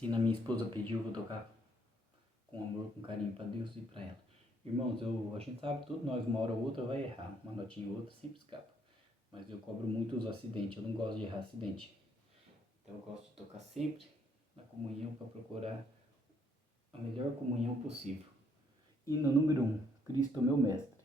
Se a minha esposa pediu, eu vou tocar com amor, com carinho para Deus e para ela. Irmãos, a gente sabe tudo, nós uma hora ou outra vai errar, uma notinha ou outra sempre escapa. Mas eu cobro muito os acidentes, eu não gosto de errar acidente. Então eu gosto de tocar sempre na comunhão para procurar a melhor comunhão possível. Hino número 1, Cristo meu Mestre.